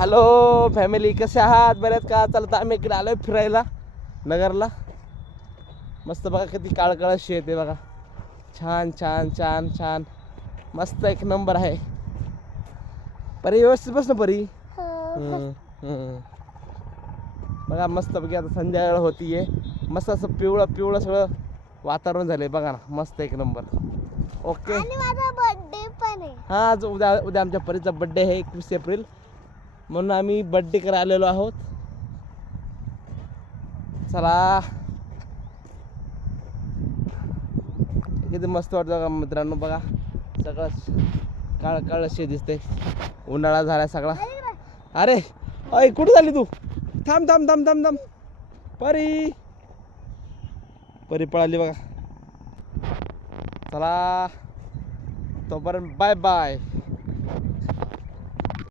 Hello family, कसे आहात? बऱ्याच का चालतं आम्ही इकडे आलोय फिरायला नगरला. मस्त बघा किती काळकाळ शेत आहे बघा. छान छान छान छान मस्त एक नंबर आहे. परी व्यवस्थित बस ना परी. बघा मस्त बघा आता संध्याकाळ होतीये. मस्त असं पिवळं पिवळं सगळं वातावरण झालंय बघा ना. मस्त एक नंबर. ओके. आणि माझा बर्थडे पण आहे. हा आज उद्या उद्या आमच्या परीचा बड्डे आहे 21 एप्रिल. म्हणून आम्ही बड्डे करायला आलेलो आहोत. चला किती मस्त वाटतं का मित्रांनो. बघा सगळं काळ काळ शे दिसते. उन्हाळा झाला सगळा. अरे अय कुठे झाली तू? थांब थांब थांब थांब थांब. परी परी पळाली बघा. चला तोपर्यंत बाय बाय.